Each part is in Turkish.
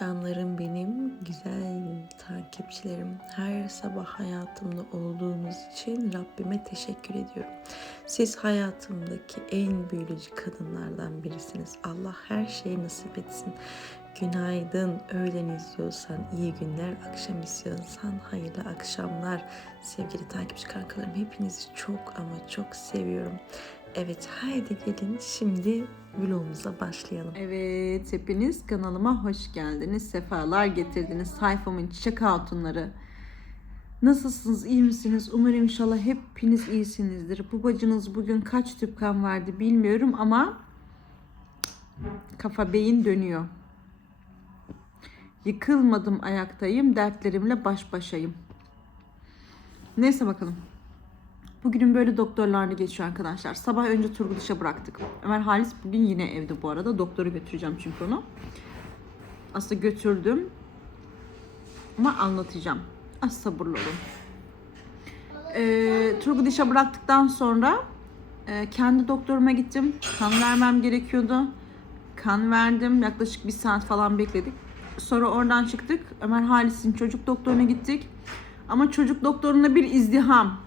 Canlarım benim, güzel takipçilerim. Her sabah hayatımda olduğunuz için Rabbime teşekkür ediyorum. Siz hayatımdaki en büyülücü kadınlardan birisiniz. Allah her şeyi nasip etsin. Günaydın, öğlen izliyorsan iyi günler, akşam izliyorsan hayırlı akşamlar. Sevgili takipçi kankalarım hepinizi çok ama çok seviyorum. Evet haydi gelin şimdi vlogumuza başlayalım. Evet, hepiniz kanalıma hoş geldiniz. Sefalar getirdiniz. Sayfamın çiçek hatunları. Nasılsınız, iyi misiniz? Umarım inşallah hepiniz iyisinizdir. Bu bacınız bugün kaç tüp kan verdi bilmiyorum ama kafa beyin dönüyor. Yıkılmadım ayaktayım, dertlerimle baş başayım. Neyse bakalım. Bugünün böyle doktorlarını geçiyor arkadaşlar. Sabah önce Turgut işe bıraktık. Ömer Halis bugün yine evde bu arada. Doktora götüreceğim çünkü onu. Aslında götürdüm. Ama anlatacağım. Az sabırlı olun. Ee, Turgut işe bıraktıktan sonra e, kendi doktoruma gittim. Kan vermem gerekiyordu. Kan verdim. Yaklaşık bir saat falan bekledik. Sonra oradan çıktık. Ömer Halis'in çocuk doktoruna gittik. Ama çocuk doktoruna bir izdiham.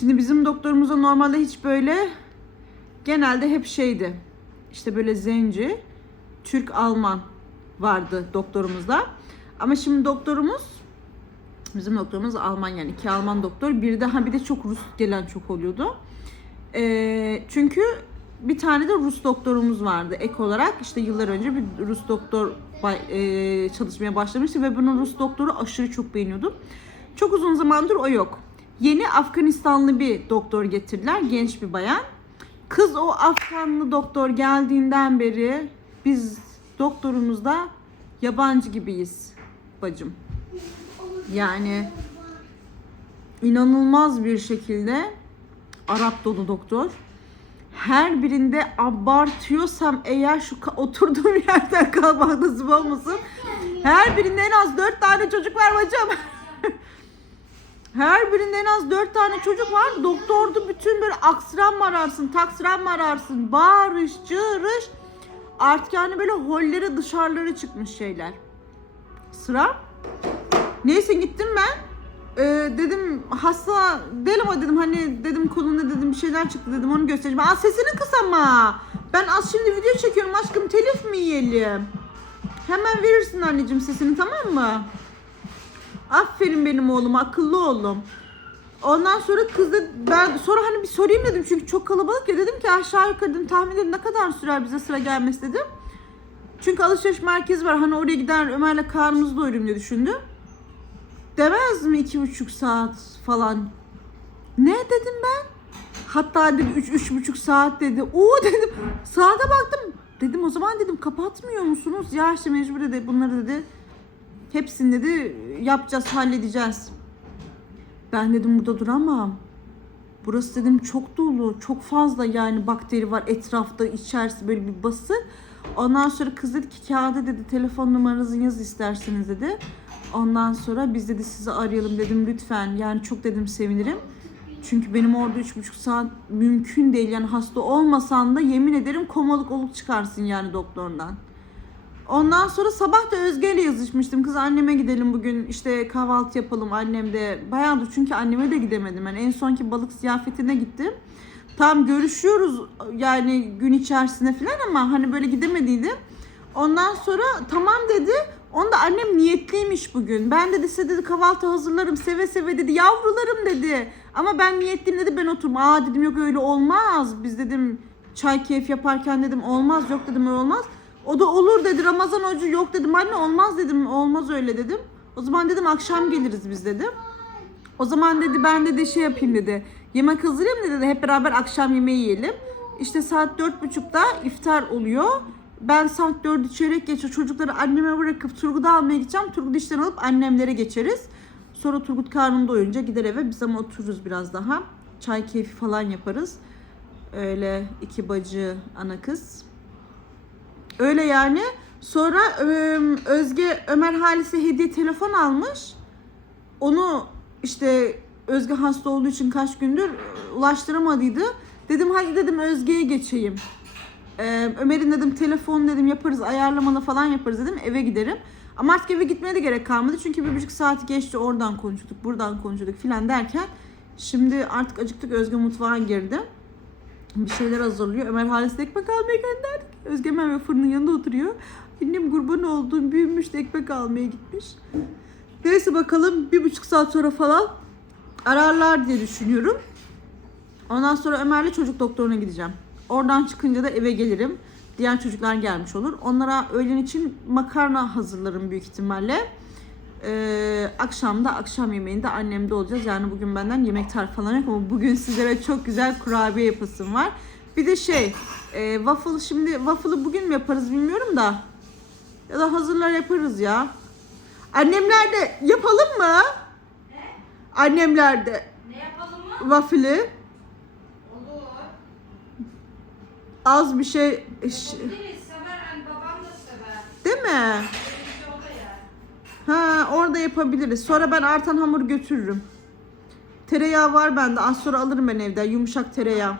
Şimdi bizim doktorumuza normalde hiç böyle genelde hep şeydi. İşte böyle zenci, Türk, Alman vardı doktorumuzda. Ama şimdi doktorumuz bizim doktorumuz Alman yani iki Alman doktor. Bir daha bir de çok Rus gelen çok oluyordu. Ee, çünkü bir tane de Rus doktorumuz vardı ek olarak. işte yıllar önce bir Rus doktor e, çalışmaya başlamıştı ve bunun Rus doktoru aşırı çok beğeniyordum. Çok uzun zamandır o yok. Yeni Afganistanlı bir doktor getirdiler. Genç bir bayan. Kız o Afganlı doktor geldiğinden beri biz doktorumuzda yabancı gibiyiz bacım. Yani inanılmaz bir şekilde Arap dolu doktor. Her birinde abartıyorsam eğer şu oturduğum yerden kalmak nasip olmasın. Her birinde en az dört tane çocuk var bacım. Her birinde en az dört tane çocuk var. Doktordu bütün böyle aksiran mı ararsın, taksiran mı bağırış, çığırış. Artık yani böyle hollere dışarılara çıkmış şeyler. Sıra. Neyse gittim ben. Ee, dedim hasta değil ama dedim hani dedim kolunda dedim bir şeyler çıktı dedim onu göstereceğim. Aa sesini kıs ama. Ben az şimdi video çekiyorum aşkım telif mi yiyelim? Hemen verirsin anneciğim sesini tamam mı? Aferin benim oğlum, akıllı oğlum. Ondan sonra kız da ben sonra hani bir sorayım dedim çünkü çok kalabalık ya dedim ki aşağı yukarı dedim tahmin edin ne kadar sürer bize sıra gelmesi dedim. Çünkü alışveriş merkezi var hani oraya gider Ömer'le karnımızı doyurayım diye düşündüm. Demez mi iki buçuk saat falan? Ne dedim ben? Hatta dedi üç, üç buçuk saat dedi. Oo dedim saate baktım. Dedim o zaman dedim kapatmıyor musunuz? Ya işte mecbur dedi bunları dedi Hepsini dedi yapacağız, halledeceğiz. Ben dedim burada duramam. Burası dedim çok dolu, çok fazla yani bakteri var etrafta, içerisi böyle bir bası. Ondan sonra kız dedi ki kağıda dedi telefon numaranızı yaz isterseniz dedi. Ondan sonra biz dedi sizi arayalım dedim lütfen. Yani çok dedim sevinirim. Çünkü benim orada üç buçuk saat mümkün değil. Yani hasta olmasan da yemin ederim komalık olup çıkarsın yani doktordan. Ondan sonra sabah da Özge ile yazışmıştım. Kız anneme gidelim bugün işte kahvaltı yapalım annem de. Bayağıdır çünkü anneme de gidemedim. Yani en sonki balık ziyafetine gittim. Tam görüşüyoruz yani gün içerisinde falan ama hani böyle gidemediydim. Ondan sonra tamam dedi. Onda annem niyetliymiş bugün. Ben dedi size dedi kahvaltı hazırlarım seve seve dedi. Yavrularım dedi. Ama ben niyetliyim dedi ben oturum. Aa dedim yok öyle olmaz. Biz dedim çay keyif yaparken dedim olmaz. Yok dedim öyle olmaz. O da olur dedi. Ramazan hoca yok dedim. Anne olmaz dedim. Olmaz öyle dedim. O zaman dedim akşam geliriz biz dedim. O zaman dedi ben dedi şey yapayım dedi. Yemek hazırlayayım dedi. Hep beraber akşam yemeği yiyelim. İşte saat dört buçukta iftar oluyor. Ben saat dördü çeyrek geçiyor. Çocukları anneme bırakıp Turgut'u almaya gideceğim. Turgut işten alıp annemlere geçeriz. Sonra Turgut karnını doyunca gider eve. Biz ama otururuz biraz daha. Çay keyfi falan yaparız. Öyle iki bacı ana kız. Öyle yani. Sonra e, Özge Ömer Halis'e hediye telefon almış. Onu işte Özge hasta olduğu için kaç gündür ulaştıramadıydı. Dedim hadi dedim Özge'ye geçeyim. Ee, Ömer'in dedim telefon dedim yaparız ayarlamalı falan yaparız dedim eve giderim. Ama artık eve gitmeye de gerek kalmadı. Çünkü bir buçuk saat geçti oradan konuştuk buradan konuştuk filan derken. Şimdi artık acıktık Özge mutfağa girdi. Bir şeyler hazırlıyor. Ömer Halis'e ekmek almaya gönderdik. Özge hemen fırının yanında oturuyor. Annem kurban olduğum büyümüş de ekmek almaya gitmiş. Neyse bakalım bir buçuk saat sonra falan ararlar diye düşünüyorum. Ondan sonra Ömer'le çocuk doktoruna gideceğim. Oradan çıkınca da eve gelirim. Diğer çocuklar gelmiş olur. Onlara öğlen için makarna hazırlarım büyük ihtimalle. Ee, akşam da akşam yemeğinde annemde olacağız. Yani bugün benden yemek tarifi falan yok ama bugün sizlere çok güzel kurabiye yapasım var. Bir de şey, e, waffle şimdi waffle'ı bugün mü yaparız bilmiyorum da. Ya da hazırlar yaparız ya. Annemlerde yapalım mı? Annemlerde Ne yapalım mı? waffle'ı Olur. az bir şey ş- Deniz sever hani babam da sever. değil mi? Benimki o da yer. Ha orada yapabiliriz. Sonra ben artan hamur götürürüm. Tereyağı var bende. Az sonra alırım ben evden. Yumuşak tereyağı.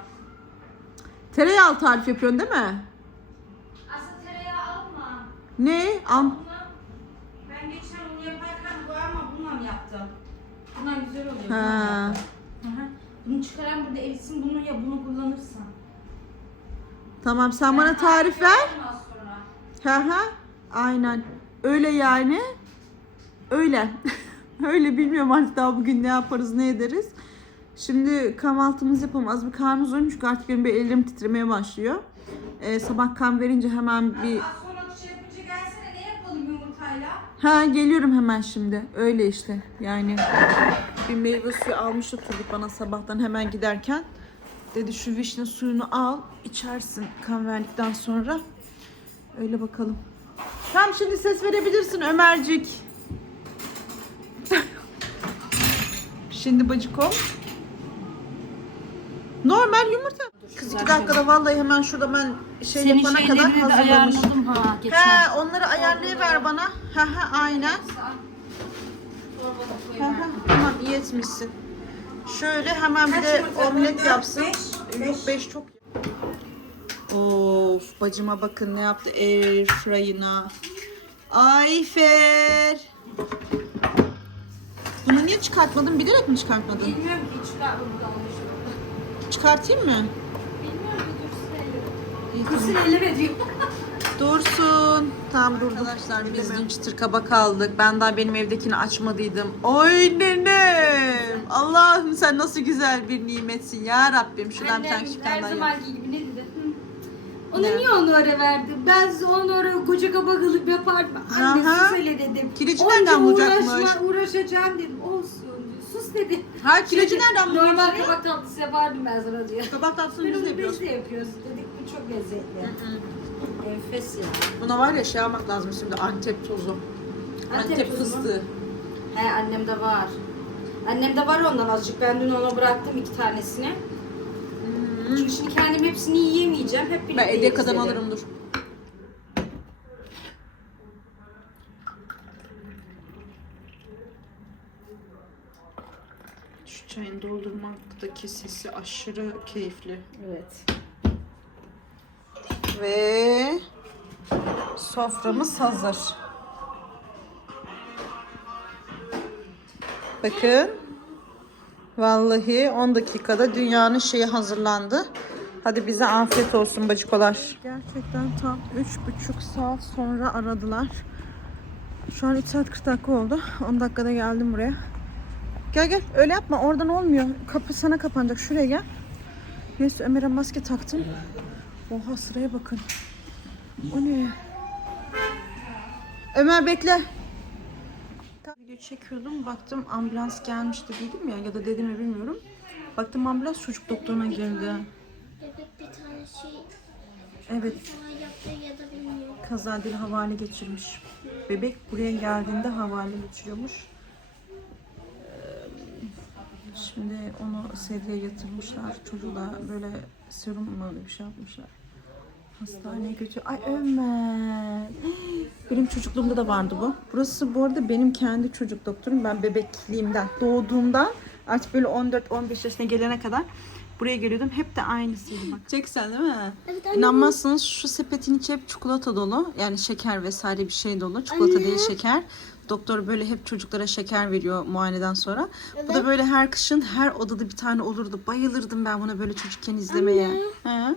Tereyağlı tarif yapıyorsun değil mi? Aslında tereyağı alma. Ne? Am Bunu ben geçen bunu yaparken bu ama bununla yaptım. Bundan güzel oluyor. bununla Ha. yaptım. Hı hı. Bunu çıkaran burada erisin bunu ya bunu kullanırsan. Tamam sen bana tarif ver. sonra. Hı hı. Aynen. Öyle yani. Öyle. Öyle bilmiyorum artık daha bugün ne yaparız ne ederiz. Şimdi kahvaltımızı yapalım. Az bir karnımız doymuş çünkü artık benim bir ellerim titremeye başlıyor. Ee, sabah kan verince hemen bir... Şey yapınca gelsene ne yapalım yumurtayla? Ha geliyorum hemen şimdi. Öyle işte. Yani bir meyve suyu almış oturduk bana sabahtan hemen giderken. Dedi şu vişne suyunu al içersin kan verdikten sonra. Öyle bakalım. Tam şimdi ses verebilirsin Ömercik. Şimdi bacıkom. Normal yumurta. Kız iki dakikada vallahi hemen şurada ben şey Senin yapana kadar şeylerini de hazırlamış. ayarladım ha geçen. He onları ayarlayıver bana. He he aynen. Koyuver. hı, tamam iyi etmişsin. Şöyle hemen bir de omlet yapsın. Yok 5 çok. Of bacıma bakın ne yaptı air fryer'ına. Ayfer. Çıkartmadın? Bilerek mi çıkartmadın? Bilmiyorum ki çıkar burada olmuş. Çıkartayım mı? Bilmiyorum ki dursun. İyi, Dursun. Dursun. Tamam durdu. Arkadaşlar biz dün çıtır kabak aldık. Ben daha benim evdekini açmadıydım. Oy nenem. Allah'ım sen nasıl güzel bir nimetsin ya Rabbim. Şuradan bir tane Annem her zamanki gibi ne dedi? Ona Ne? niye onu ara verdim? Ben onu ara koca kabakalık yapardım. Anne Aha. hele dedim. Onca nereden bulacakmış? uğraşma, uğraşacağım dedim. Olsun diyor. Sus dedi. Ha kireci nereden Normal buluyorsun? kabak tatlısı yapardım ben sana diyor. Kabak tatlısını Biz de yapıyoruz. biz de yapıyoruz. Dedik bu çok lezzetli. Enfes ya. Buna var ya şey almak lazım şimdi Antep tozu. Antep, Antep tozu mu? fıstığı. He annemde var. Annemde var ondan azıcık. Ben dün ona bıraktım iki tanesini. Çünkü şimdi kendim hepsini yiyemeyeceğim. Hep birlikte Ben yeriz Edyaka'dan dedim. alırım dur. Şu çayın doldurmaktaki sesi aşırı keyifli. Evet. Ve soframız hazır. Bakın. Vallahi 10 dakikada dünyanın şeyi hazırlandı. Hadi bize afiyet olsun bacıkolar. Gerçekten tam 3,5 saat sonra aradılar. Şu an 2 saat 40 dakika oldu. 10 dakikada geldim buraya. Gel gel öyle yapma oradan olmuyor. Kapı sana kapanacak. Şuraya gel. Neyse Ömer'e maske taktım. Oha sıraya bakın. O ne? Ömer bekle. Video çekiyordum. Baktım ambulans gelmişti dedim ya ya da dedim mi bilmiyorum. Baktım ambulans çocuk doktoruna girdi. Bebek bir tane şey Evet falan yaptı ya da bilmiyorum. kaza dil havale geçirmiş. Bebek buraya geldiğinde havale geçiriyormuş. Ee, Şimdi onu sedyeye yatırmışlar. Çocuğa böyle serum mu bir şey yapmışlar. Hastaneye götür. Ay Ömer. Benim çocukluğumda da vardı bu. Burası bu arada benim kendi çocuk doktorum. Ben bebekliğimden, doğduğumdan artık böyle 14-15 yaşına gelene kadar Buraya geliyordum. Hep de aynısıydı bak. Çeksen değil mi? Evet anne. İnanmazsınız şu sepetin içi hep çikolata dolu. Yani şeker vesaire bir şey dolu. Çikolata Anne. değil şeker. Doktor böyle hep çocuklara şeker veriyor muayeneden sonra. Bu da Evet. böyle her kışın her odada bir tane olurdu. Bayılırdım ben buna böyle çocukken izlemeye. He?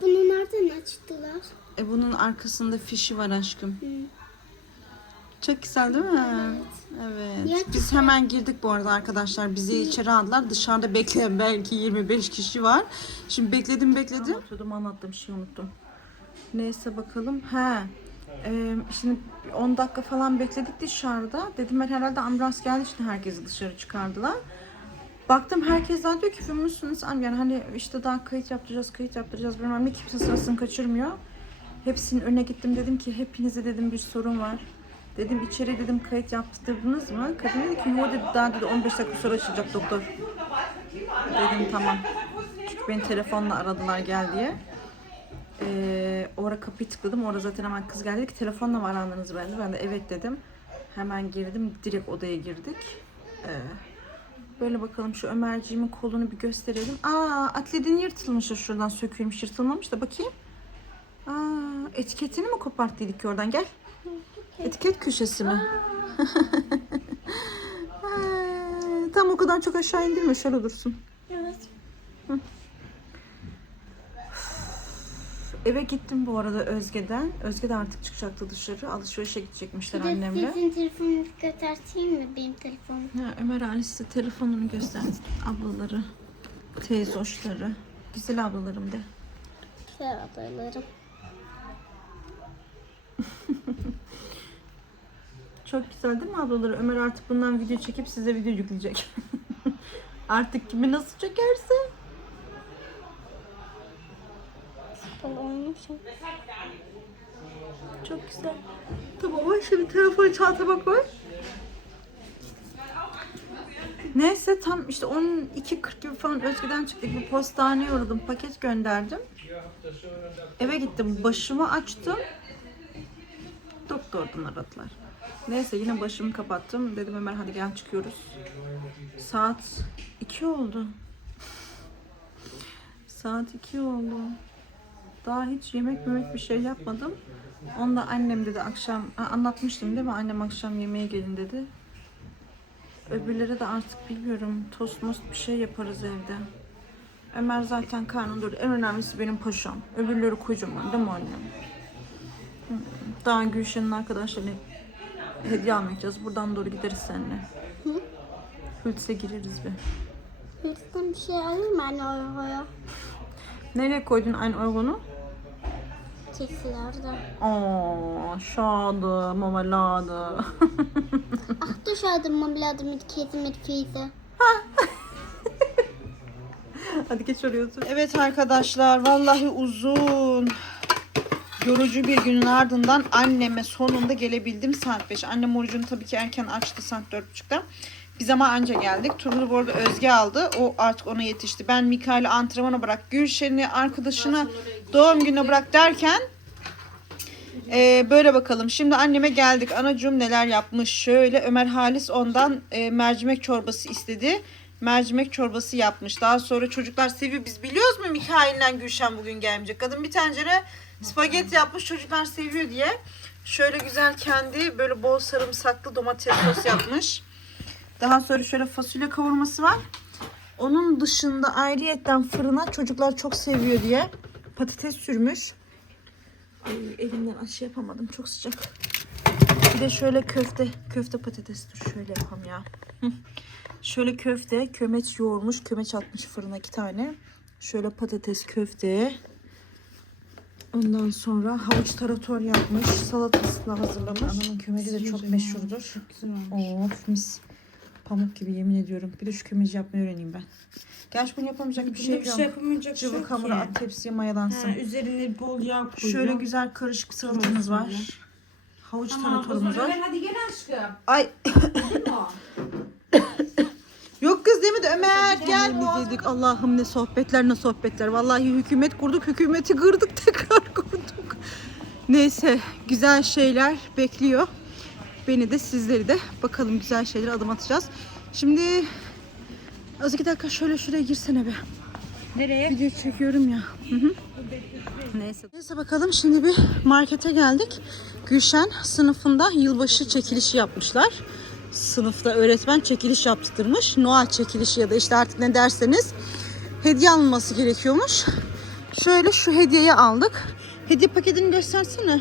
Bunu nereden açtılar? E bunun arkasında fişi var aşkım. Hı. Çok güzel değil mi? Evet. Ya Biz hemen girdik bu arada arkadaşlar. Bizi içeri aldılar. Dışarıda bekleyen belki 25 kişi var. Şimdi bekledim bekledim. Anlatıyordum anlattığım şeyi unuttum. Neyse bakalım. He. Ee, şimdi 10 dakika falan bekledik dışarıda. Dedim ben herhalde ambulans geldi işte herkesi dışarı çıkardılar. Baktım herkes daha diyor ki müsünüz? Yani hani işte daha kayıt yaptıracağız, kayıt yaptıracağız bilmem ne. Kimse sırasını kaçırmıyor. Hepsinin önüne gittim dedim ki hepinize dedim bir sorun var. Dedim içeri dedim kayıt yaptırdınız mı? Kadın dedi ki yok dedi daha dedi 15 dakika sonra açılacak doktor. Dedim tamam. Çünkü beni telefonla aradılar gel diye. Ee, orada kapıyı tıkladım. Orada zaten hemen kız geldi dedi ki telefonla mı arandınız bence? Ben de evet dedim. Hemen girdim. Direkt odaya girdik. Ee, böyle bakalım şu Ömerciğimin kolunu bir gösterelim. Aa atledin yırtılmış şuradan sökülmüş yırtılmamış da bakayım. Aa, etiketini mi koparttıydık ki oradan gel. Etiket köşesi mi? Ha, Tam o kadar çok aşağı indirme şöyle dursun. Evet. Eve gittim bu arada Özge'den. Özge de artık çıkacaktı dışarı. Alışverişe gidecekmişler annemle. Sizin telefonunuzu göstereyim mi benim telefonum? Ha, Ömer Ali size telefonunu gösterdi. Ablaları, teyzoşları. Güzel ablalarım de. Güzel adaylarım. Çok güzel değil mi ablaları? Ömer artık bundan video çekip size video yükleyecek. artık kimi nasıl çekerse. Oynamışım. Çok güzel. Tamam şimdi telefonu çantama koy. Neyse tam işte 12.40 gibi falan Özge'den çıktık. Bir postaneye uğradım. Paket gönderdim. Eve gittim. Başımı açtım. Doktordan aradılar. Neyse yine başımı kapattım. Dedim Ömer hadi gel çıkıyoruz. Saat 2 oldu. Saat 2 oldu. Daha hiç yemek memek bir şey yapmadım. Onu da annem dedi akşam anlatmıştım değil mi? Annem akşam yemeğe gelin dedi. Öbürlere de artık bilmiyorum tost most bir şey yaparız evde. Ömer zaten karnını doyurdu. En önemlisi benim paşam. Öbürleri kocaman değil mi annem? Daha Gülşen'in arkadaşlarına hediye almayacağız. Buradan doğru gideriz seninle. Hı? Hüls'e gireriz bir. Hırsdan bir şey alayım mı anne oraya? Nereye koydun aynı orgunu? Çekilerde. Aa, şadı, mamaladı. Ah dışarıda mobilyada mit kedi mit. Hadi geç otur. Evet arkadaşlar vallahi uzun yorucu bir günün ardından anneme sonunda gelebildim saat 5. Annem orucunu tabii ki erken açtı saat 4.30'da. Biz ama anca geldik. Turgul'u bu arada Özge aldı. O artık ona yetişti. Ben Mikail'i antrenmana bırak, Gülşen'i arkadaşına doğum gününe bırak derken ee, böyle bakalım. Şimdi anneme geldik. Anacığım neler yapmış? Şöyle Ömer Halis ondan e, mercimek çorbası istedi. Mercimek çorbası yapmış. Daha sonra çocuklar seviyor. Biz biliyoruz mu Mikail'le Gülşen bugün gelmeyecek. Kadın bir tencere spagetti yapmış. Çocuklar seviyor diye. Şöyle güzel kendi böyle bol sarımsaklı domates sos yapmış. Daha sonra şöyle fasulye kavurması var. Onun dışında ayrıyetten fırına çocuklar çok seviyor diye patates sürmüş. Ay, elimden şey yapamadım. Çok sıcak. Bir de şöyle köfte. Köfte patates. Dur şöyle yapalım ya. Şöyle köfte. Kömeç yoğurmuş. Kömeç atmış fırına iki tane. Şöyle patates köfte. Ondan sonra havuç tarator yapmış. Salatasını hazırlamış. Anamın kömeci de çok meşhurdur. Of mis. Pamuk gibi yemin ediyorum. Bir de şu kömeci yapmayı öğreneyim ben. Gerçi bunu yapamayacak bir şey bir yok. şey yapamayacak şey Cıvık yok hamura ki. at tepsiye mayalansın. Ha, üzerine bol yağ koyuyor. Şöyle güzel karışık salatamız var. Havuç taratorumuz var. hadi gel aşkım. Ay yok kız demedi Ömer gel. Dedik Allah'ım ne sohbetler ne sohbetler. Vallahi hükümet kurduk hükümeti kırdık tekrar kurduk. Neyse güzel şeyler bekliyor. Beni de sizleri de bakalım güzel şeyler adım atacağız. Şimdi az iki dakika şöyle şuraya girsene be. Nereye? Video çekiyorum ya. Neyse. Neyse bakalım şimdi bir markete geldik. Gülşen sınıfında yılbaşı çekilişi yapmışlar. Sınıfta öğretmen çekiliş yaptırmış. Noel çekilişi ya da işte artık ne derseniz hediye alınması gerekiyormuş. Şöyle şu hediyeyi aldık. Hediye paketini göstersene.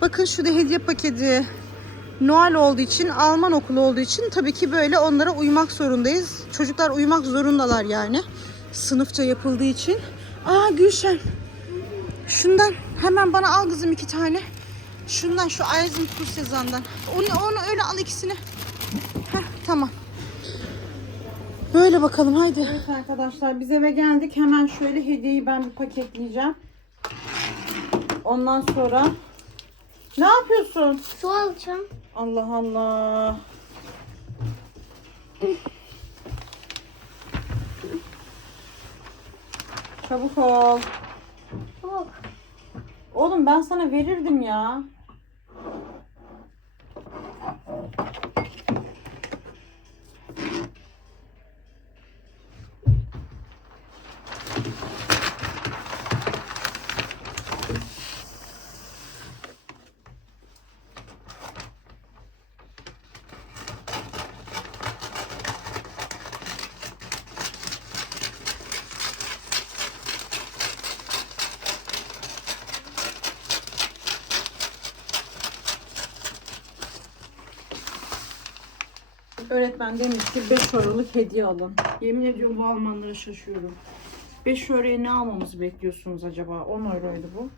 Bakın şu da hediye paketi. Noel olduğu için, Alman okulu olduğu için tabii ki böyle onlara uymak zorundayız. Çocuklar uymak zorundalar yani. Sınıfça yapıldığı için. Aa Gülşen. Şundan hemen bana al kızım iki tane. Şundan şu Ayaz'ın kurs yazandan. Onu, onu öyle al ikisini. Heh, tamam. Böyle bakalım haydi. Evet arkadaşlar biz eve geldik. Hemen şöyle hediyeyi ben bir paketleyeceğim. Ondan sonra ne yapıyorsun? Su alacağım. Allah Allah. Çabuk ol. Yok. Oğlum ben sana verirdim ya. Öğretmen demiş ki 5 euroluk hediye alın. Yemin ediyorum bu Almanlara şaşıyorum. 5 euroya ne almamızı bekliyorsunuz acaba? 10 euroydu bu.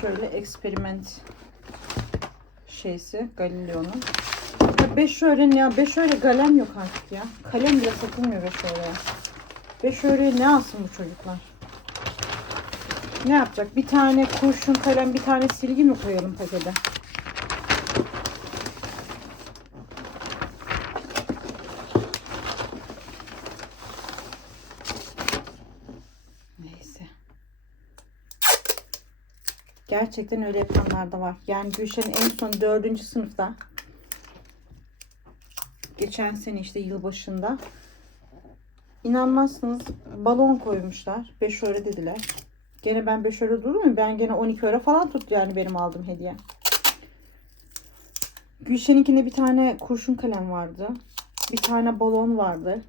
Şöyle eksperiment şeysi Galileo'nun. Ya 5 euro ne ya? 5 euro kalem yok artık ya. Kalem bile satılmıyor 5 euroya. 5 euroya ne alsın bu çocuklar? Ne yapacak? Bir tane kurşun kalem, bir tane silgi mi koyalım pakete? Neyse. Gerçekten öyle yapanlar da var. Yani Gülşen'in en son dördüncü sınıfta geçen sene işte yılbaşında inanmazsınız balon koymuşlar. 5 euro dediler. Gene ben 5 euro durur muyum? Ben gene 12 euro falan tuttu yani benim aldığım hediye. Gülşen'inkinde bir tane kurşun kalem vardı. Bir tane balon vardı.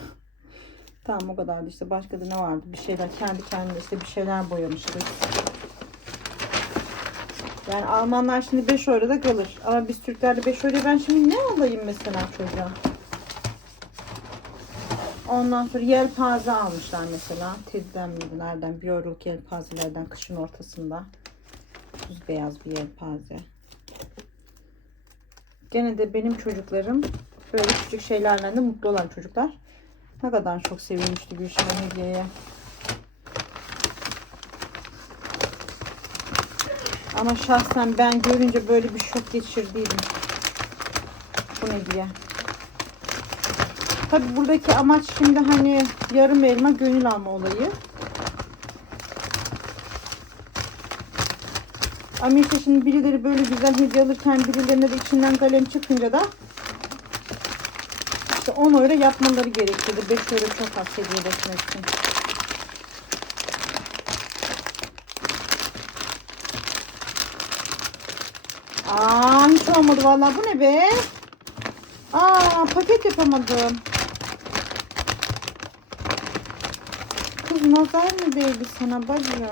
Tamam o kadardı işte. Başka da ne vardı? Bir şeyler kendi kendine işte bir şeyler boyamıştık. Yani Almanlar şimdi 5 euroda kalır. Ama biz Türklerde 5 euroya ben şimdi ne alayım mesela çocuğa? Ondan sonra yelpaze almışlar mesela. Ted'den miydi nereden? Bir euroluk yelpazelerden kışın ortasında. Düz beyaz bir yelpaze. Gene de benim çocuklarım böyle küçük şeylerle de mutlu olan çocuklar. Ne kadar çok sevinmişti Gülşen hediyeye. Ama şahsen ben görünce böyle bir şok geçirdiydim. Bu ne diye. Tabi buradaki amaç şimdi hani yarım elma gönül alma olayı. İşte şimdi birileri böyle güzel hediye alırken birilerine de içinden kalem çıkınca da işte 10 euro yapmaları gerekiyordu. 5 euro çok az hediyeleşmek için. Aa hiç olmadı vallahi bu ne be? Aa paket yapamadım. Kız nazar mı değdi sana bacım?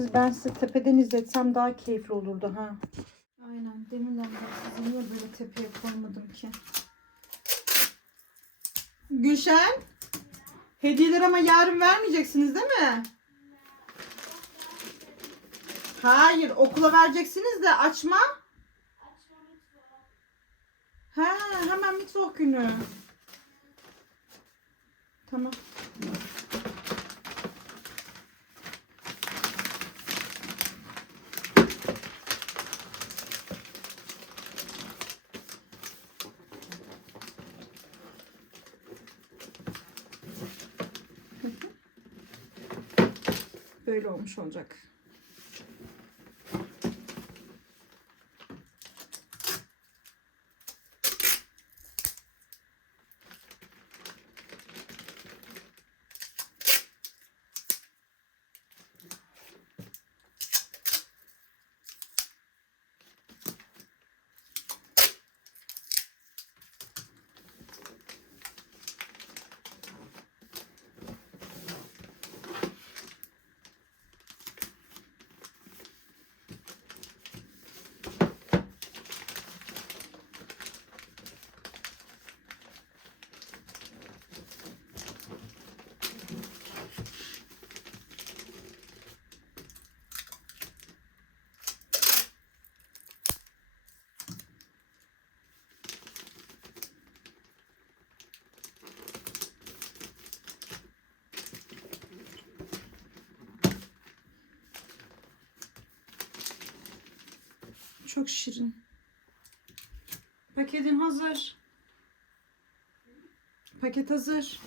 Kız ben size tepeden izletsem daha keyifli olurdu ha. Aynen deminden beri sizi niye böyle tepeye koymadım ki? Gülşen, hediyeler ama yarın vermeyeceksiniz değil mi? Hayır okula vereceksiniz de açma. He hemen mitvah günü. Tamam. Böyle olmuş olacak. Çok şirin. Paketin hazır. Paket hazır.